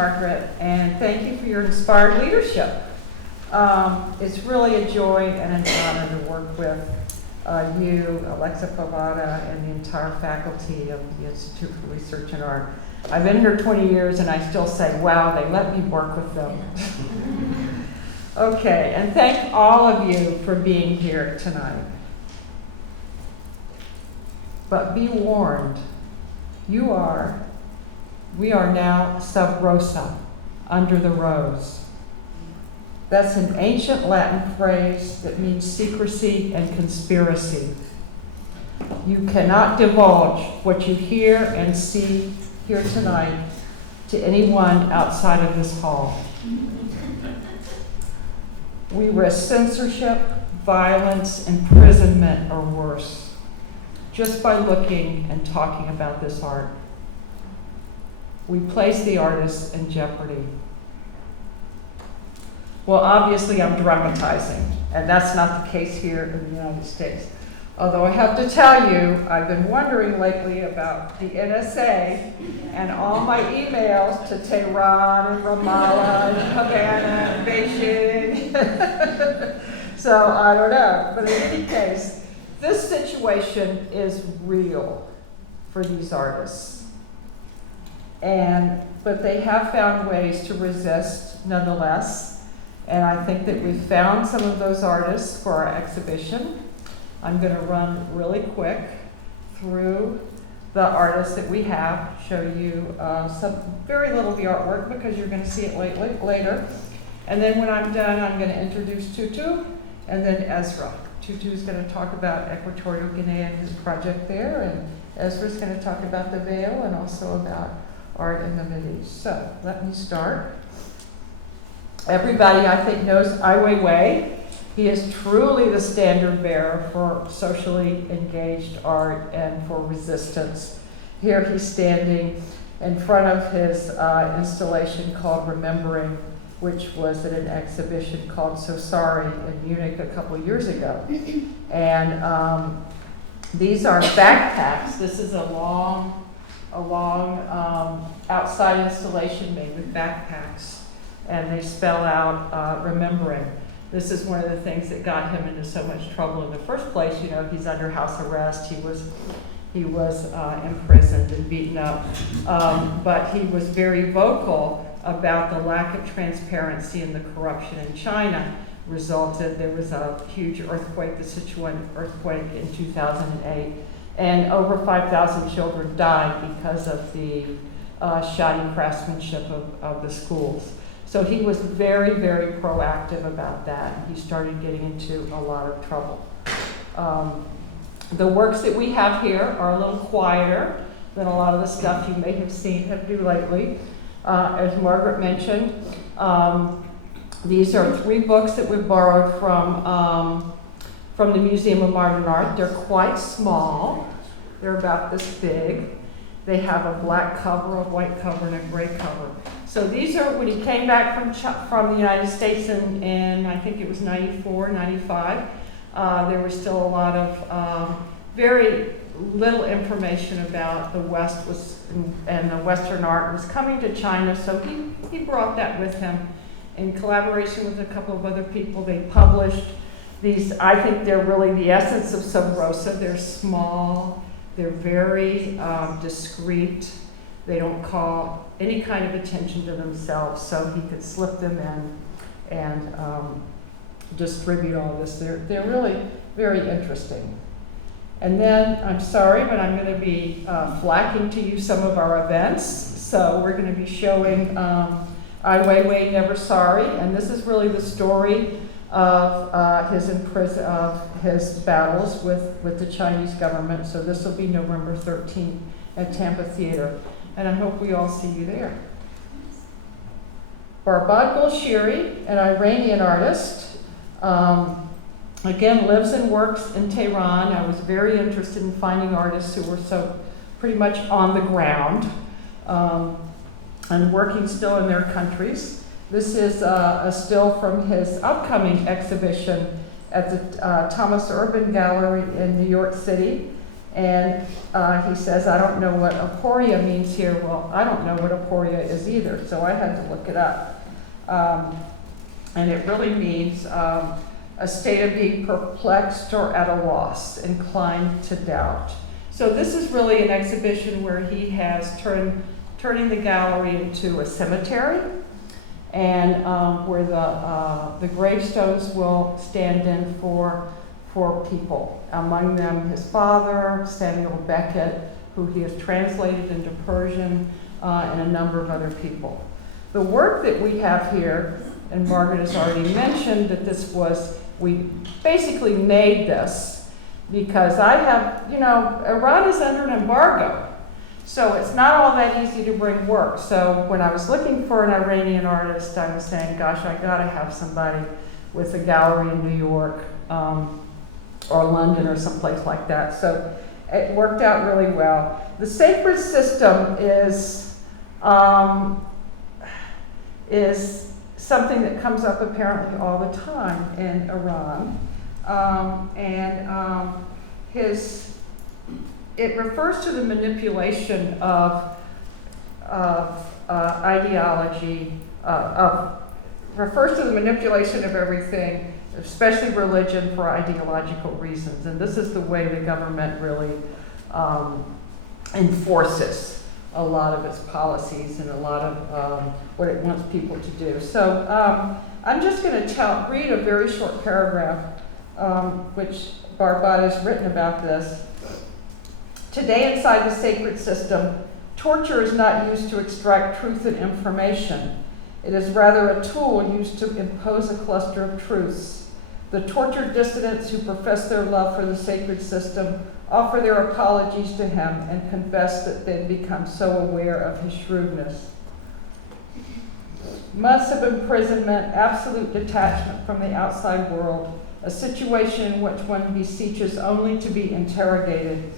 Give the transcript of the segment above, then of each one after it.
Margaret, and thank you for your inspired leadership. It's really a joy and an honor to work with you, Alexa Povada, and the entire faculty of the Institute for Research and Art. I've been here 20 years and I still say, wow, they let me work with them. Okay, and thank all of you for being here tonight. But be warned, we are now SubRosa, under the rose. That's an ancient Latin phrase that means secrecy and conspiracy. You cannot divulge what you hear and see here tonight to anyone outside of this hall. We risk censorship, violence, imprisonment, or worse, just by looking and talking about this art. We place the artists in jeopardy. Well, obviously I'm dramatizing, and that's not the case here in the United States. Although I have to tell you, I've been wondering lately about the NSA and all my emails to Tehran and Ramallah and Havana and Beijing. So I don't know, but in any case, this situation is real for these artists. But they have found ways to resist nonetheless. And I think that we've found some of those artists for our exhibition. I'm going to run really quick through the artists that we have, show you some very little of the artwork because you're going to see it later. And then when I'm done, I'm going to introduce Tutu and then Esra. Tutu's going to talk about Equatorial Guinea and his project there, and Esra's going to talk about the veil and also about art in the Middle East. So let me start. Everybody, I think, knows Ai Weiwei. He is truly the standard bearer for socially engaged art and for resistance. Here he's standing in front of his installation called Remembering, which was at an exhibition called So Sorry in Munich a couple of years ago. And these are backpacks. This is a long outside installation made with backpacks. And they spell out Remembering. This is one of the things that got him into so much trouble in the first place. You know, he's under house arrest. He was imprisoned and beaten up. But he was very vocal about the lack of transparency and the corruption in China. There was a huge earthquake, the Sichuan earthquake in 2008, and over 5,000 children died because of the shoddy craftsmanship of the schools. So he was very, very proactive about that. He started getting into a lot of trouble. The works that we have here are a little quieter than a lot of the stuff you may have seen him do lately. As Margaret mentioned, these are 3 books that we borrowed from the Museum of Modern Art. They're quite small. They're about this big. They have a black cover, a white cover, and a gray cover. So these are when he came back from the United States in I think it was 94, 95. There was still a lot of very little information about the West and the Western art was coming to China, so he brought that with him. In collaboration with a couple of other people, they published these. I think they're really the essence of SubRosa. They're small, they're very discreet. They don't call any kind of attention to themselves, so he could slip them in and distribute all this. They're really very interesting. And then, I'm sorry, but I'm going to be flacking to you some of our events. So we're going to be showing Ai Weiwei, Never Sorry, and this is really the story of his battles with the Chinese government. So this will be November 13th at Tampa Theater, and I hope we all see you there. Barbad Golshiri, an Iranian artist, again lives and works in Tehran. I was very interested in finding artists who were so pretty much on the ground and working still in their countries. This is a still from his upcoming exhibition at the Thomas Urban Gallery in New York City. And he says, I don't know what aporia means here. Well, I don't know what aporia is either, so I had to look it up. And it really means a state of being perplexed or at a loss, inclined to doubt. So this is really an exhibition where he has turning the gallery into a cemetery, and where the gravestones will stand in for people. Among them his father, Samuel Beckett, who he has translated into Persian, and a number of other people. The work that we have here, and Margaret has already mentioned that we basically made this because I have, Iran is under an embargo. So it's not all that easy to bring work. So when I was looking for an Iranian artist, I was saying, gosh, I gotta have somebody with a gallery in New York or London or someplace like that. So it worked out really well. The sacred system is something that comes up apparently all the time in Iran. It refers to the manipulation of ideology, refers to the manipulation of everything, especially religion, for ideological reasons. And this is the way the government really enforces a lot of its policies and a lot of what it wants people to do. So I'm just going to read a very short paragraph, which Barbad has written about this. Today, inside the sacred system, torture is not used to extract truth and information. It is rather a tool used to impose a cluster of truths. The tortured dissidents who profess their love for the sacred system offer their apologies to him and confess that they've become so aware of his shrewdness. Months of imprisonment, absolute detachment from the outside world, a situation in which one beseeches only to be interrogated,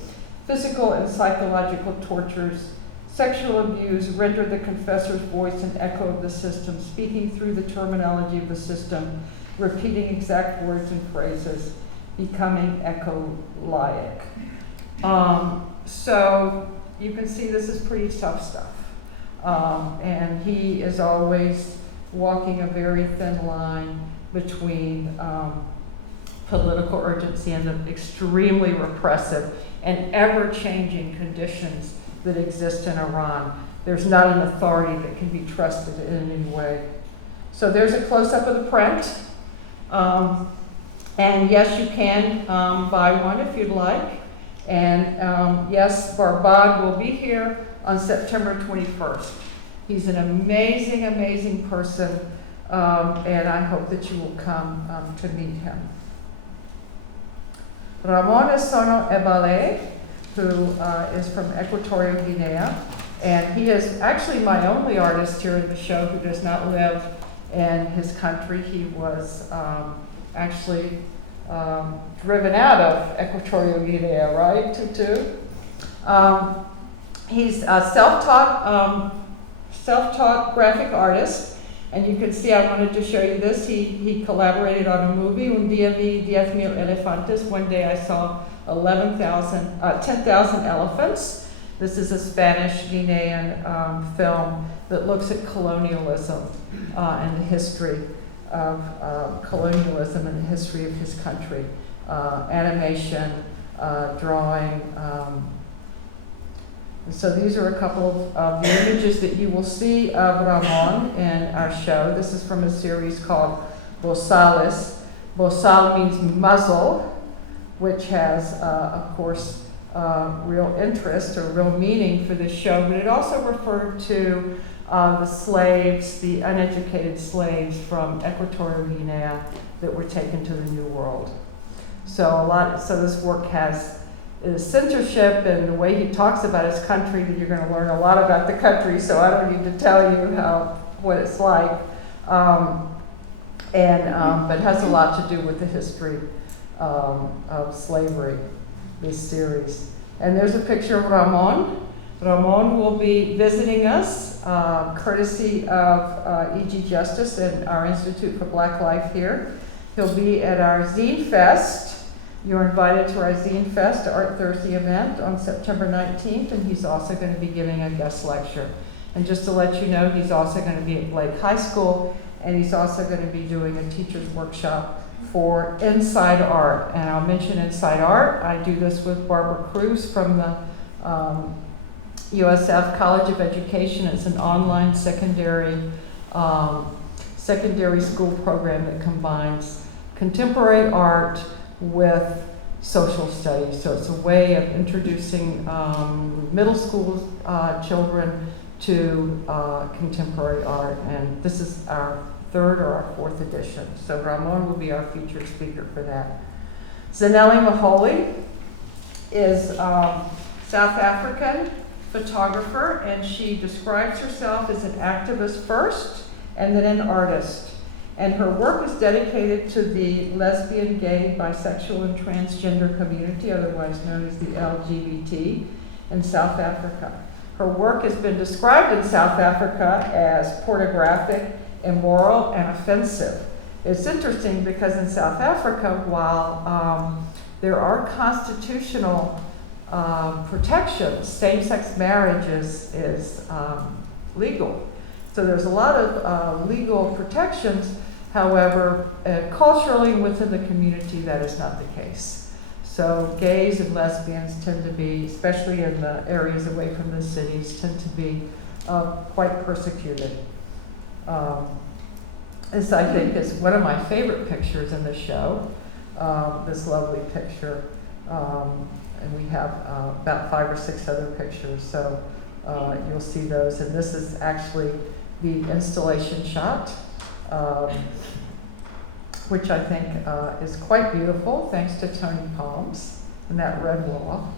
physical and psychological tortures, sexual abuse render the confessor's voice an echo of the system, speaking through the terminology of the system, repeating exact words and phrases, becoming echo-like. So you can see this is pretty tough stuff. And he is always walking a very thin line between political urgency and the extremely repressive and ever-changing conditions that exist in Iran. There's not an authority that can be trusted in any way. So there's a close-up of the print. And yes, you can buy one if you'd like. And yes, Barbad will be here on September 21st. He's an amazing, amazing person, and I hope that you will come to meet him. Ramón Esono Ebalé, who is from Equatorial Guinea, and he is actually my only artist here in the show who does not live in his country. He was actually driven out of Equatorial Guinea, right, Tutu? He's a self-taught graphic artist. And you can see, I wanted to show you this. He collaborated on a movie, Un día vi 10,000 elefantes. One day I saw 10,000 elephants. This is a Spanish Guinean film that looks at colonialism and the history of colonialism and the history of his country. Animation, drawing. So these are a couple of the images that you will see of Ramón in our show. This is from a series called Bozales. Bozal means muzzle, which has, of course, real interest or real meaning for this show, but it also referred to the slaves, the uneducated slaves from Equatorial Guinea that were taken to the New World. So this work has censorship, and the way he talks about his country, that you're going to learn a lot about the country, so I don't need to tell you what it's like. But it has a lot to do with the history of slavery, this series. And there's a picture of Ramón. Ramón will be visiting us, courtesy of E.G. Justice and our Institute for Black Life here. He'll be at our Zine Fest You're invited to our Zine Fest Art Thursday event on September 19th, and he's also going to be giving a guest lecture. And just to let you know, he's also going to be at Blake High School, and he's also going to be doing a teacher's workshop for Inside Art. And I'll mention Inside Art. I do this with Barbara Cruz from the USF College of Education. It's an online secondary school program that combines contemporary art with social studies. So it's a way of introducing middle school children to contemporary art. And this is our third or our fourth edition. So Ramón will be our featured speaker for that. Zanele Muholi is South African photographer, and she describes herself as an activist first and then an artist. And her work is dedicated to the lesbian, gay, bisexual, and transgender community, otherwise known as the LGBT, in South Africa. Her work has been described in South Africa as pornographic, immoral, and offensive. It's interesting because in South Africa, while there are constitutional protections, same-sex marriage is legal. So there's a lot of legal protections. However, culturally within the community, that is not the case. So gays and lesbians tend to be, especially in the areas away from the cities, tend to be quite persecuted. This, I think, is one of my favorite pictures in the show, this lovely picture. And we have about 5 or 6 other pictures, so you'll see those. And this is actually the installation shot, which I think is quite beautiful, thanks to Tony Palms and that red wall.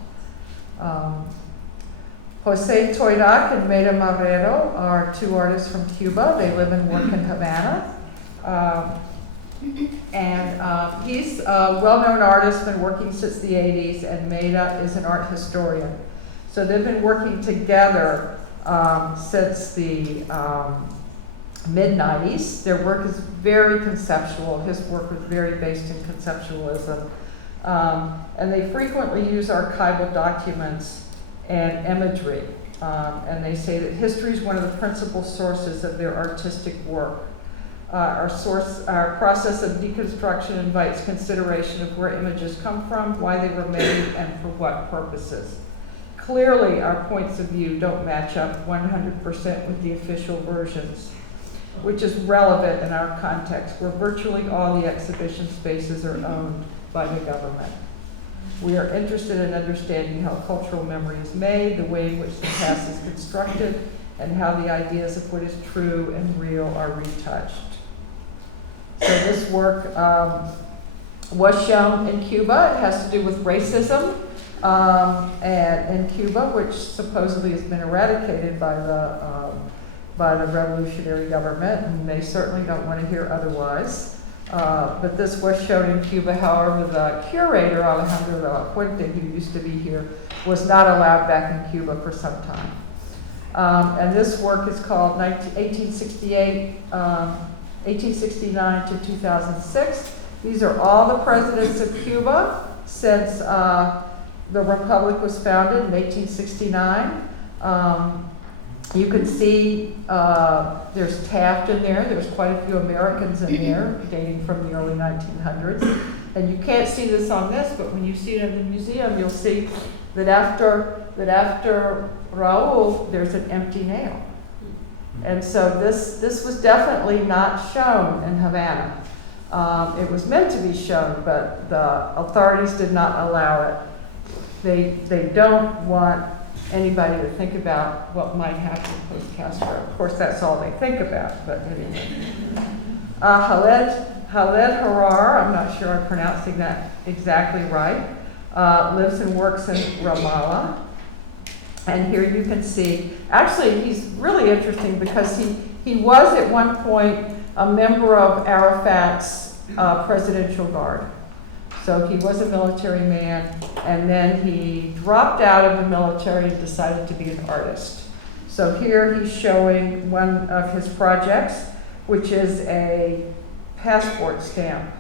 José Toirac and Meira Marrero are 2 artists from Cuba. They live and work in Havana. He's a well-known artist, been working since the 80s, and Meira is an art historian. So they've been working together since the mid-90s. Their work is very conceptual. His work was very based in conceptualism. And they frequently use archival documents and imagery. And they say that history is one of the principal sources of their artistic work. Our process of deconstruction invites consideration of where images come from, why they were made, and for what purposes. Clearly, our points of view don't match up 100% with the official versions, which is relevant in our context, where virtually all the exhibition spaces are owned by the government. We are interested in understanding how cultural memory is made, the way in which the past is constructed, and how the ideas of what is true and real are retouched. So this work was shown in Cuba. It has to do with racism and in Cuba, which supposedly has been eradicated by the revolutionary government, and they certainly don't want to hear otherwise. But this was shown in Cuba. However, the curator, Alejandro de la Fuente, who used to be here, was not allowed back in Cuba for some time. And this work is called 1869 to 2006. These are all the presidents of Cuba since the Republic was founded in 1869. You can see there's Taft in there. There's quite a few Americans in there, dating from the early 1900s. And you can't see this on this, but when you see it in the museum, you'll see that after Raúl, there's an empty nail. And so this was definitely not shown in Havana. It was meant to be shown, but the authorities did not allow it. They don't want anybody to think about what might happen post-Castro. Of course, that's all they think about, but anyway. Khaled Jarrar, I'm not sure I'm pronouncing that exactly right, lives and works in Ramallah. And here you can see, actually he's really interesting because he was at one point a member of Arafat's presidential guard. So he was a military man, and then he dropped out of the military and decided to be an artist. So here he's showing one of his projects, which is a passport stamp.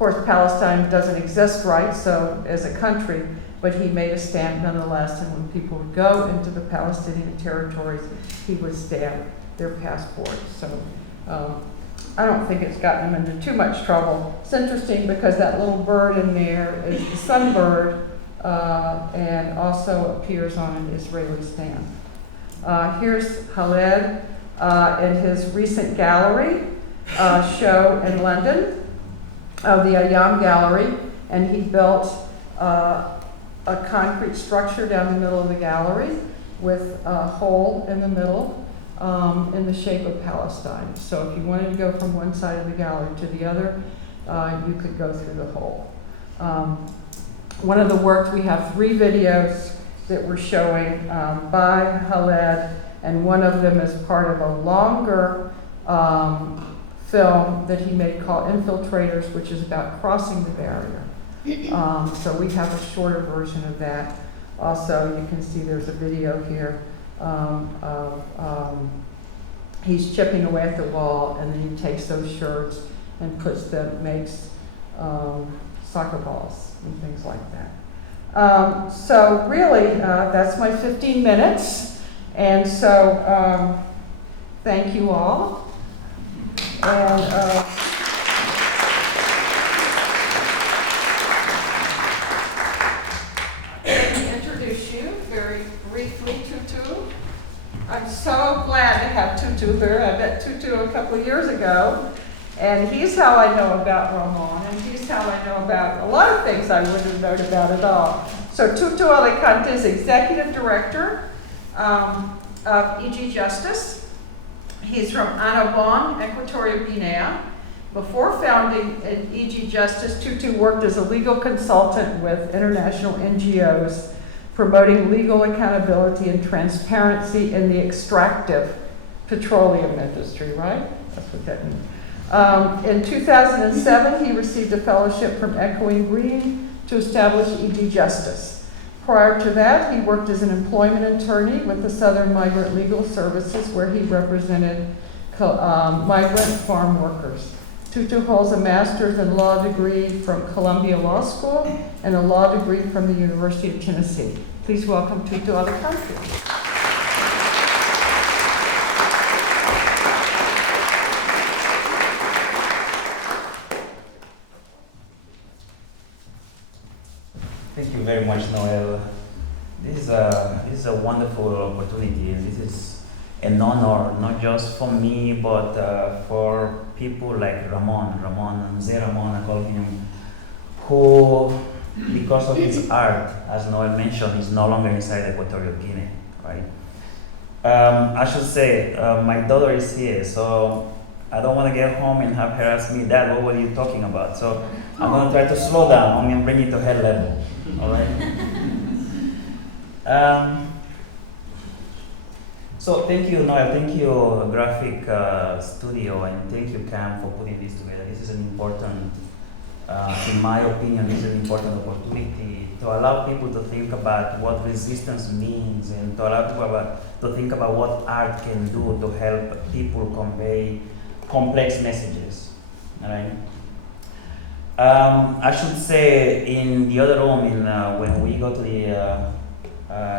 course, Palestine doesn't exist, right, so as a country, but he made a stamp nonetheless, and when people would go into the Palestinian territories, he would stamp their passports. So I don't think it's gotten him into too much trouble. It's interesting because that little bird in there is the sunbird, and also appears on an Israeli stamp. Here's Khaled in his recent gallery show in London, the Ayam Gallery, and he built a concrete structure down the middle of the gallery with a hole in the middle in the shape of Palestine. So if you wanted to go from one side of the gallery to the other, you could go through the hole. One of the works, we have 3 videos that we're showing by Khaled, and one of them is part of a longer film that he made called Infiltrators, which is about crossing the barrier. So we have a shorter version of that. Also, you can see there's a video here of he's chipping away at the wall, and then he takes those sherds and makes soccer balls and things like that. So really, that's my 15 minutes. And so thank you all. And let me introduce you very briefly, Tutu. I'm so glad to have Tutu here. I met Tutu a couple of years ago, and he's how I know about Ramón, and he's how I know about a lot of things I wouldn't have known about at all. So Tutu Alicante is Executive Director of EG Justice. He's from Annobon, Equatorial Guinea. Before founding EG Justice, Tutu worked as a legal consultant with international NGOs promoting legal accountability and transparency in the extractive petroleum industry, right? That's what that means. In 2007, he received a fellowship from Echoing Green to establish EG Justice. Prior to that, he worked as an employment attorney with the Southern Migrant Legal Services, where he represented migrant farm workers. Tutu holds a master's in law degree from Columbia Law School and a law degree from the University of Tennessee. Please welcome Tutu Alicante. Thank you very much, Noel. This is a wonderful opportunity, and this is an honor, not just for me, but for people like Ramón, I call him, who, because of his art, as Noel mentioned, is no longer inside Equatorial Guinea, right? I should say, my daughter is here, so I don't want to get home and have her ask me, Dad, what were you talking about? So I'm going to try to slow down and bring it to her level, all right? So thank you, Noel, thank you, Graphic Studio, and thank you, Cam, for putting this together. This is an important, in my opinion, this is an important opportunity to allow people to think about what resistance means, and to allow people to think about what art can do to help people convey complex messages, all right? I should say, in the other room, when we go to the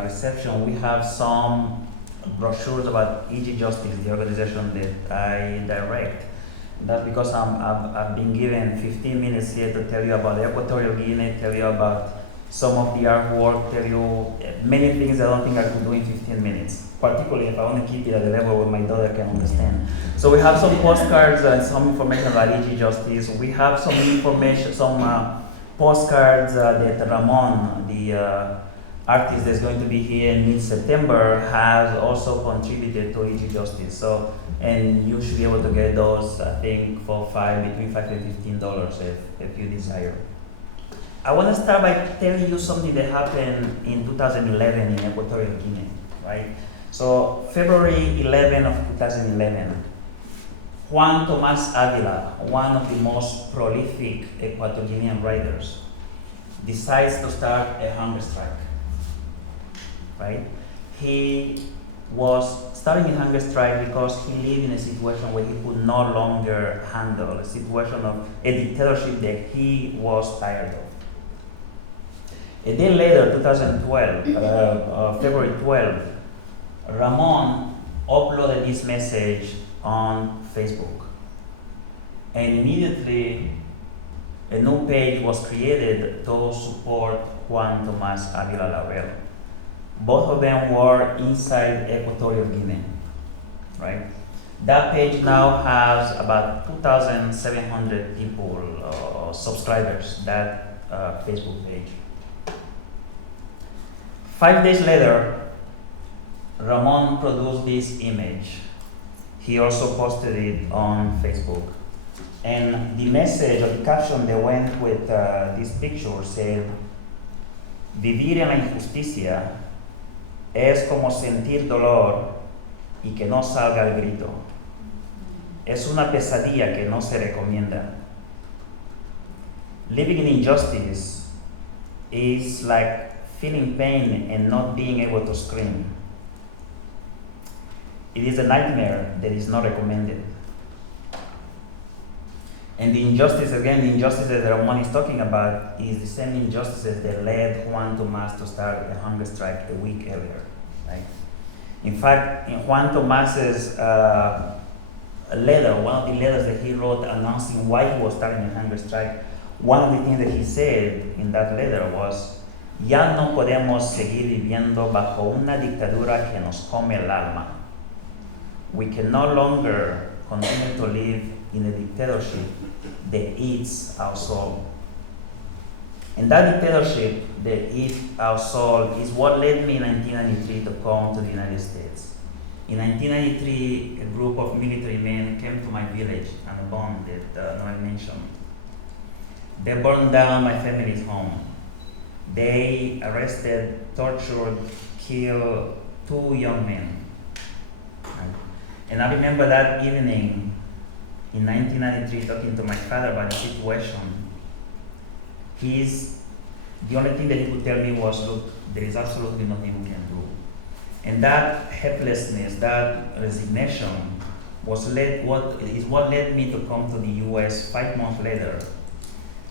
reception, we have some brochures about EG Justice, the organization that I direct. That's because I've been given 15 minutes here to tell you about Equatorial Guinea, tell you about some of the artwork, tell you many things I don't think I could do in 15 minutes, particularly if I want to keep it at the level where my daughter can understand. So we have some postcards and some information about EG Justice. We have some information, some postcards that Ramón, the artist that's going to be here in mid-September, has also contributed to EG Justice. So, and you should be able to get those, I think, for between $5 and $15 if you desire. I want to start by telling you something that happened in 2011 in Equatorial Guinea, right? So, February 11 of 2011, Juan Tomás Avila, one of the most prolific Equatorial Guinean writers, decides to start a hunger strike. Right? He was starting a hunger strike because he lived in a situation where he could no longer handle, a situation of a dictatorship that he was tired of. A day later, 2012, February 12, Ramón uploaded this message on Facebook. And immediately, a new page was created to support Juan Tomás Ávila Larrero. Both of them were inside Equatorial Guinea, right? That page now has about 2,700 people, subscribers, that Facebook page. 5 days later, Ramón produced this image. He also posted it on Facebook. And the message or the caption that went with this picture said, "Vivir en la injusticia es como sentir dolor y que no salga el grito. Es una pesadilla que no se recomienda. Living in injustice is like feeling pain and not being able to scream. It is a nightmare that is not recommended." And the injustice, again, the injustices that Ramón is talking about is the same injustices that led Juan Tomás to start a hunger strike a week earlier, right? In fact, in Juan Tomás's letter, one of the letters that he wrote announcing why he was starting a hunger strike, one of the things that he said in that letter was, "Ya no podemos seguir viviendo bajo una dictadura que nos come el alma. We can no longer continue to live in a dictatorship that eats our soul." And that dictatorship that eats our soul is what led me in 1993 to come to the United States. In 1993, a group of military men came to my village, Anabon, that Noel mentioned. They burned down my family's home. They arrested, tortured, killed 2 young men. And I remember that evening in 1993 talking to my father about the situation. The only thing that he could tell me was, "Look, there is absolutely nothing we can do." And that helplessness, that resignation what led me to come to the US 5 months later,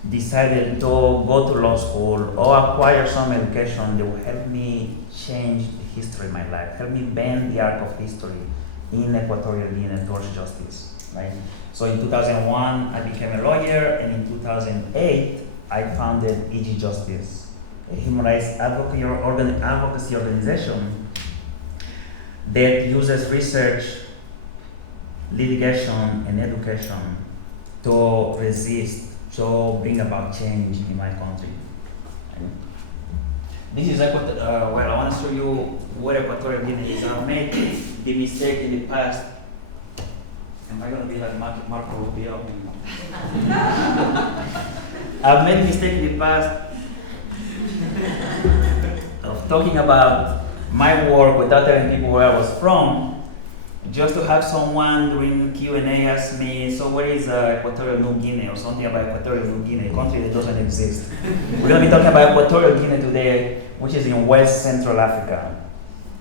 decided to go to law school or acquire some education that would help me change the history of my life, help me bend the arc of history in Equatorial Guinea towards justice, right? So in 2001, I became a lawyer, and in 2008, I founded EG Justice, a human rights advocacy organization that uses research, litigation, and education to resist, to bring about change in my country. This is I want to show you where Equatorial Guinea is. I've made the mistake in the past. Am I going to be like Marco Rubio? I've made a mistake in the past of talking about my work without telling people where I was from, just to have someone during Q&A ask me, "So where is Equatorial New Guinea?" or something about Equatorial New Guinea, a country that doesn't exist. We're going to be talking about Equatorial Guinea today, which is in West Central Africa.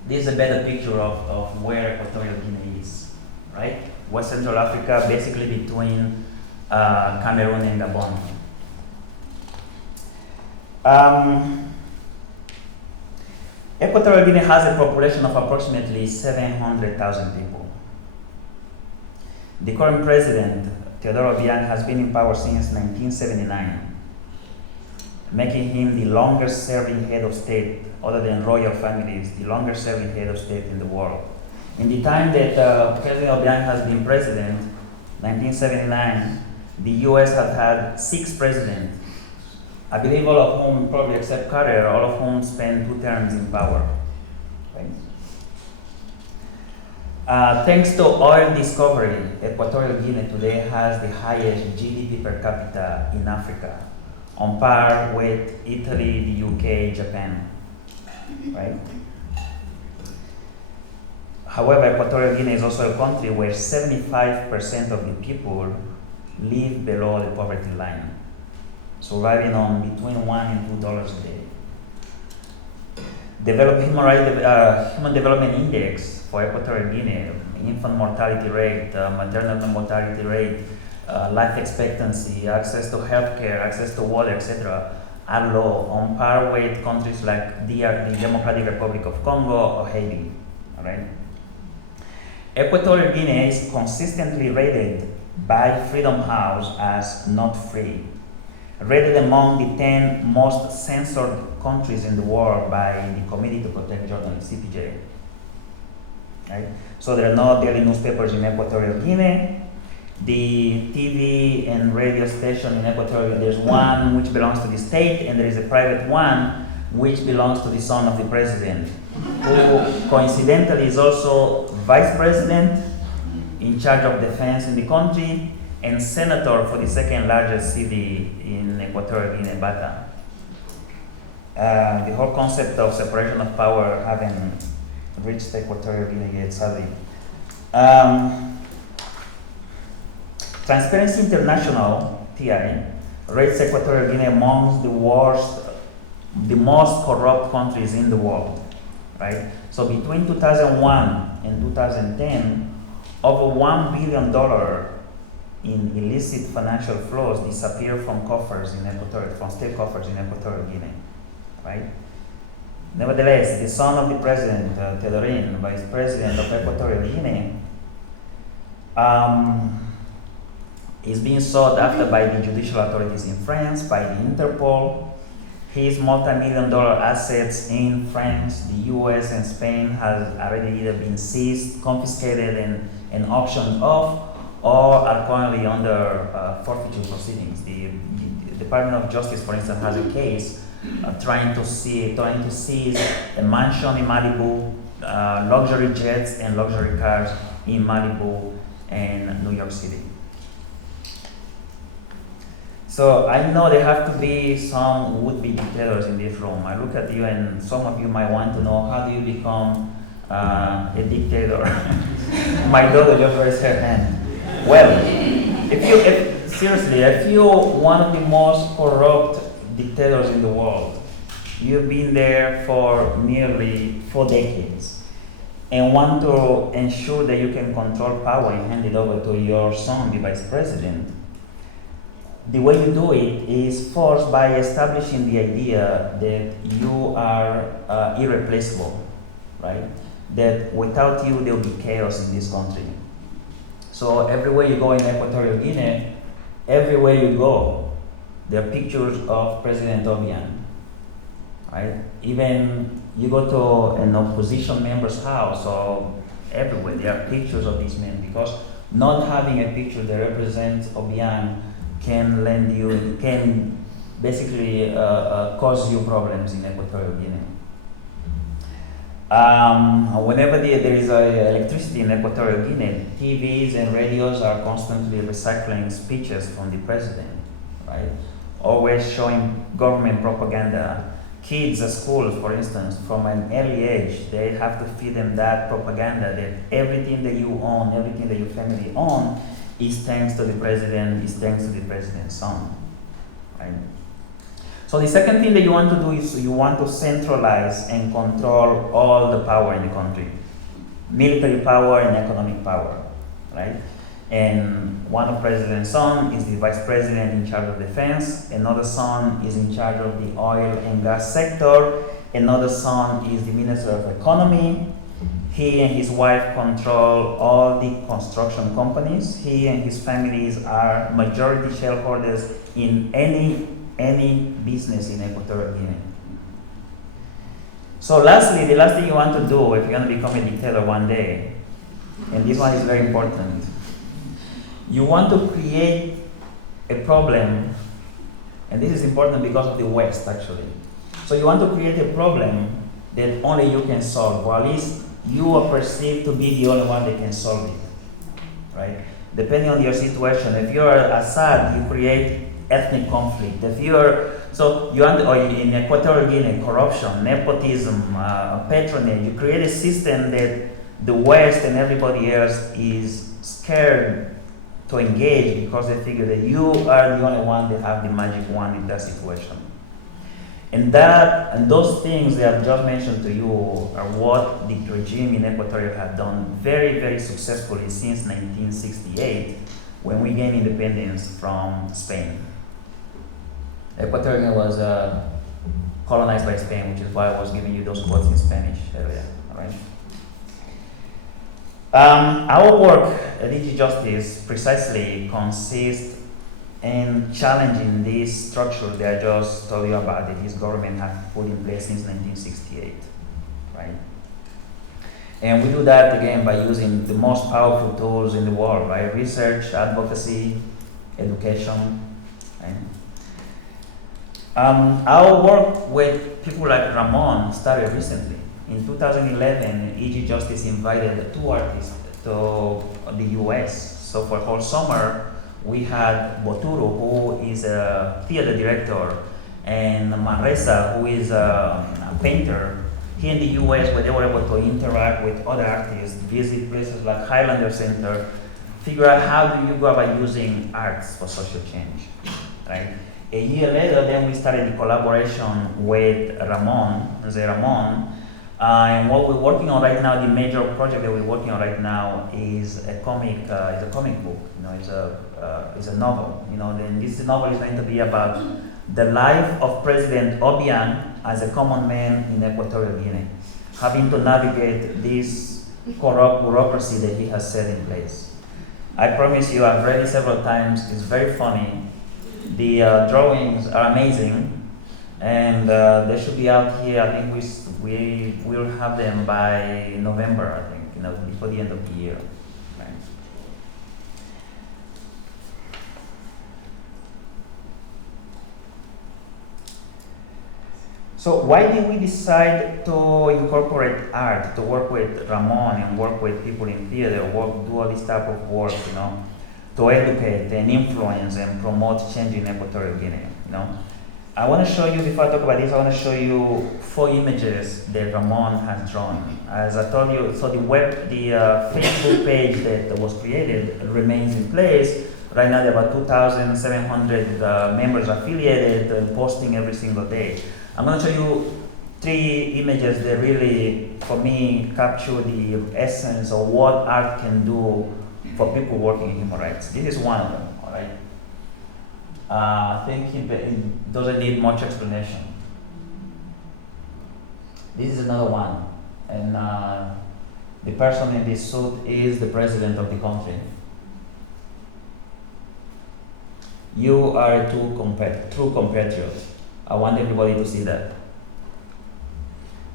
This is a better picture of where Equatorial Guinea is, right? West Central Africa, basically between Cameroon and Gabon. Equatorial Guinea has a population of approximately 700,000 people. The current president, Teodoro Obiang, has been in power since 1979, making him the longest serving head of state, other than royal families, the longest serving head of state in the world. In the time that President Obiang has been president, 1979, the US has had 6 presidents. I believe all of whom, probably except Carter, all of whom spent 2 terms in power. Right? Thanks to oil discovery, Equatorial Guinea today has the highest GDP per capita in Africa, on par with Italy, the UK, Japan. Right? However, Equatorial Guinea is also a country where 75% of the people live below the poverty line, surviving on between $1 and $2 a day. Human Development Index for Equatorial Guinea, infant mortality rate, maternal mortality rate, life expectancy, access to healthcare, access to water, etc., are low, on par with countries like the Democratic Republic of Congo or Haiti. All right? Equatorial Guinea is consistently rated by Freedom House as not free, rated among the 10 most censored countries in the world by the Committee to Protect Journalists, CPJ. Right? So there are no daily newspapers in Equatorial Guinea. The TV and radio station in Equatorial Guinea, there's one which belongs to the state, and there is a private one which belongs to the son of the president, who coincidentally is also vice president in charge of defense in the country and senator for the second largest city in Equatorial Guinea, Bata. The whole concept of separation of power haven't reached Equatorial Guinea yet, sadly. Transparency International, TI, rates Equatorial Guinea among the most corrupt countries in the world, right? So between 2001 and 2010, over $1 billion in illicit financial flows disappeared from state coffers in Equatorial Guinea, right? Nevertheless, the son of the president, Tedorin, vice president of Equatorial Guinea, is being sought after by the judicial authorities in France, by the Interpol. His multi-million-dollar assets in France, the US, and Spain has already either been seized, confiscated, and auctioned off, or are currently under forfeiture proceedings. The Department of Justice, for instance, has a case trying to seize a mansion in Malibu, luxury jets and luxury cars in Malibu and New York City. So I know there have to be some would-be dictators in this room. I look at you, and some of you might want to know, how do you become a dictator? My daughter just raised her hand. Well, if you're one of the most corrupt dictators in the world, you've been there for nearly 4 decades, and want to ensure that you can control power and hand it over to your son, the vice president, the way you do it is first by establishing the idea that you are irreplaceable, right? That without you there will be chaos in this country. So everywhere you go in Equatorial Guinea, everywhere you go, there are pictures of President Obiang, right? Even you go to an opposition member's house, or everywhere there are pictures of these men, because not having a picture that represents Obiang can basically cause you problems in Equatorial Guinea. Whenever there is electricity in Equatorial Guinea, TVs and radios are constantly recycling speeches from the president, right? Always showing government propaganda. Kids at schools, for instance, from an early age, they have to feed them that propaganda that everything that you own, everything that your family own, is thanks to the president, is thanks to the president's son, right? So the second thing that you want to do is you want to centralize and control all the power in the country. Military power and economic power, right? And one of the president's son is the vice president in charge of defense, another son is in charge of the oil and gas sector, another son is the minister of economy. He and his wife control all the construction companies. He and his families are majority shareholders in any business in Equatorial Guinea. So lastly, the last thing you want to do if you're going to become a dictator one day, and this one is very important, you want to create a problem, and this is important because of the West actually. So you want to create a problem that only you can solve, or at least you are perceived to be the only one that can solve it, right? Depending on your situation, if you're Assad, you create ethnic conflict. If you're, or in Equatorial Guinea, corruption, nepotism, patronage, you create a system that the West and everybody else is scared to engage because they figure that you are the only one that have the magic wand in that situation. And those things that I've just mentioned to you are what the regime in Equatorial had done very, very successfully since 1968, when we gained independence from Spain. Equatorial was colonized by Spain, which is why I was giving you those quotes in Spanish earlier. Right? Our work at DG Justice precisely consists in challenging this structure that I just told you about that this government has put in place since 1968, right? And we do that again by using the most powerful tools in the world, right? Research, advocacy, education, right? Our work with people like Ramón started recently. In 2011, EG Justice invited 2 artists to the US. So for a whole summer, we had Boturo, who is a theater director, and Marrero, who is a painter, here in the US, where they were able to interact with other artists, visit places like Highlander Center, figure out how do you go about using arts for social change, right? A year later, then we started the collaboration with Ramón, and what we're working on right now, the major project that we're working on right now is a comic book. You know, it's a novel. You know, then this novel is going to be about the life of President Obiang as a common man in Equatorial Guinea, having to navigate this corrupt bureaucracy that he has set in place. I promise you, I've read it several times. It's very funny. The drawings are amazing. And they should be out here. I think we will have them by November. I think, you know, before the end of the year. Right. So why did we decide to incorporate art, to work with Ramón and work with people in theater, do all this type of work, you know, to educate and influence and promote change in Equatorial Guinea, you know? I want to show you, before I talk about this, I want to show you 4 images that Ramón has drawn. As I told you, so the Facebook page that was created remains in place. Right now there are about 2,700 members affiliated, posting every single day. I'm going to show you 3 images that really, for me, capture the essence of what art can do for people working in human rights. This is one of them, all right? I think it doesn't need much explanation. This is another one, and the person in this suit is the president of the country. You are a true compatriot. I want everybody to see that.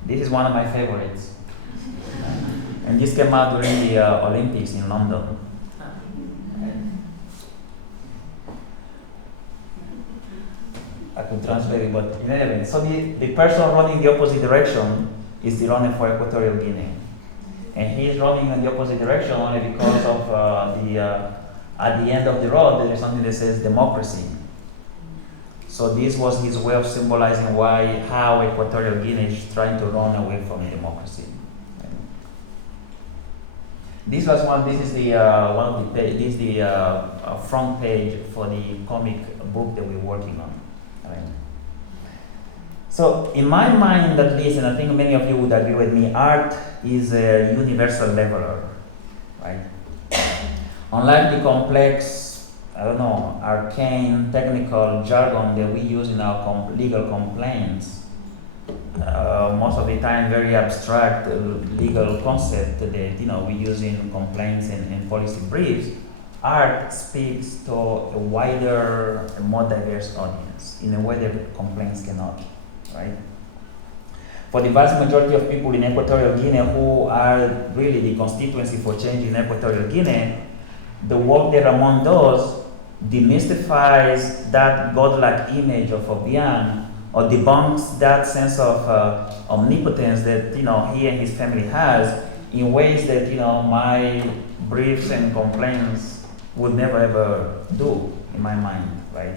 This is one of my favorites, and this came out during the Olympics in London. I could translate it, but in any event, so the person running the opposite direction is the runner for Equatorial Guinea. And he is running in the opposite direction only because of at the end of the road, there is something that says democracy. So this was his way of symbolizing how Equatorial Guinea is trying to run away from democracy. This is the front page for the comic book that we're working on. Right. So in my mind at least, and I think many of you would agree with me, art is a universal leveler, right? Unlike the complex, arcane technical jargon that we use in our legal complaints, most of the time very abstract legal concept that we use in complaints and policy briefs, art speaks to a wider, more diverse audience in a way that complaints cannot, right? For the vast majority of people in Equatorial Guinea who are really the constituency for change in Equatorial Guinea, the work that Ramón does demystifies that godlike image of Obiang or debunks that sense of omnipotence that he and his family has in ways that my briefs and complaints would never ever do, in my mind, right?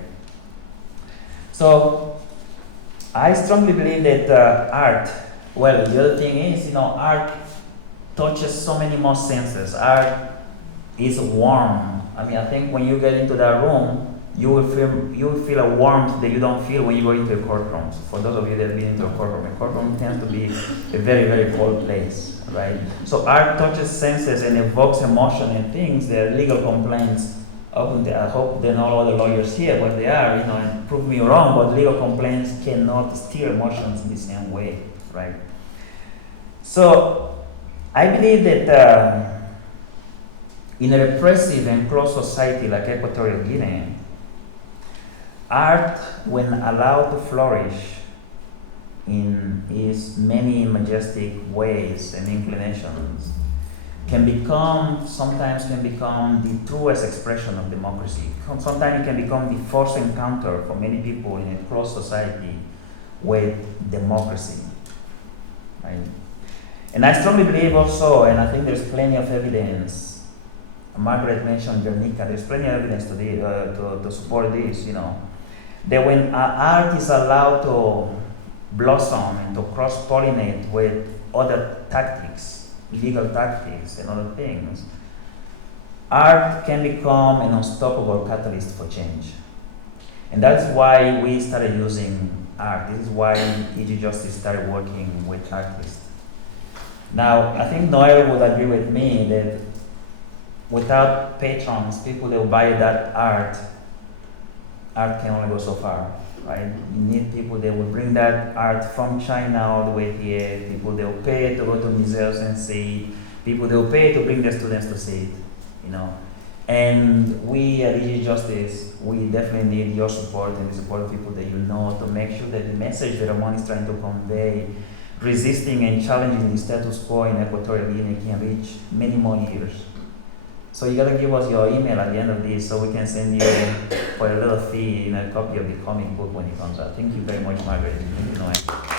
So I strongly believe that art, well, the other thing is, art touches so many more senses. Art is warm. I mean, I think when you get into that room, you will feel a warmth that you don't feel when you go into a courtroom. So for those of you that have been into a courtroom tends to be a very, very cold place, right? So art touches senses and evokes emotion and things that legal complaints often, I hope they're not all the lawyers here, but they are, and prove me wrong, but legal complaints cannot steer emotions in the same way, right? So I believe that in a repressive and closed society like Equatorial Guinea, art, when allowed to flourish in its many majestic ways and inclinations, sometimes can become the truest expression of democracy. Sometimes it can become the first encounter for many people in a closed society with democracy, right? And I strongly believe also, and I think there's plenty of evidence, Margaret mentioned Guernica, there's plenty of evidence to support this, that when art is allowed to blossom and to cross-pollinate with other tactics, legal tactics and other things, art can become an unstoppable catalyst for change. And that's why we started using art. This is why EG Justice started working with artists. Now, I think Noel would agree with me that without patrons, people that will buy that art can only go so far, right? You need people that will bring that art from China all the way here, people that will pay to go to museums and see it, people that will pay to bring their students to see it, And we at EG Justice, we definitely need your support and the support of people that you know to make sure that the message that Ramón is trying to convey, resisting and challenging the status quo in Equatorial Guinea, can reach many more ears. So you gotta give us your email at the end of this so we can send you for a little fee a copy of the comic book when it comes out. Thank you very much, Margaret. Thank you, Noel.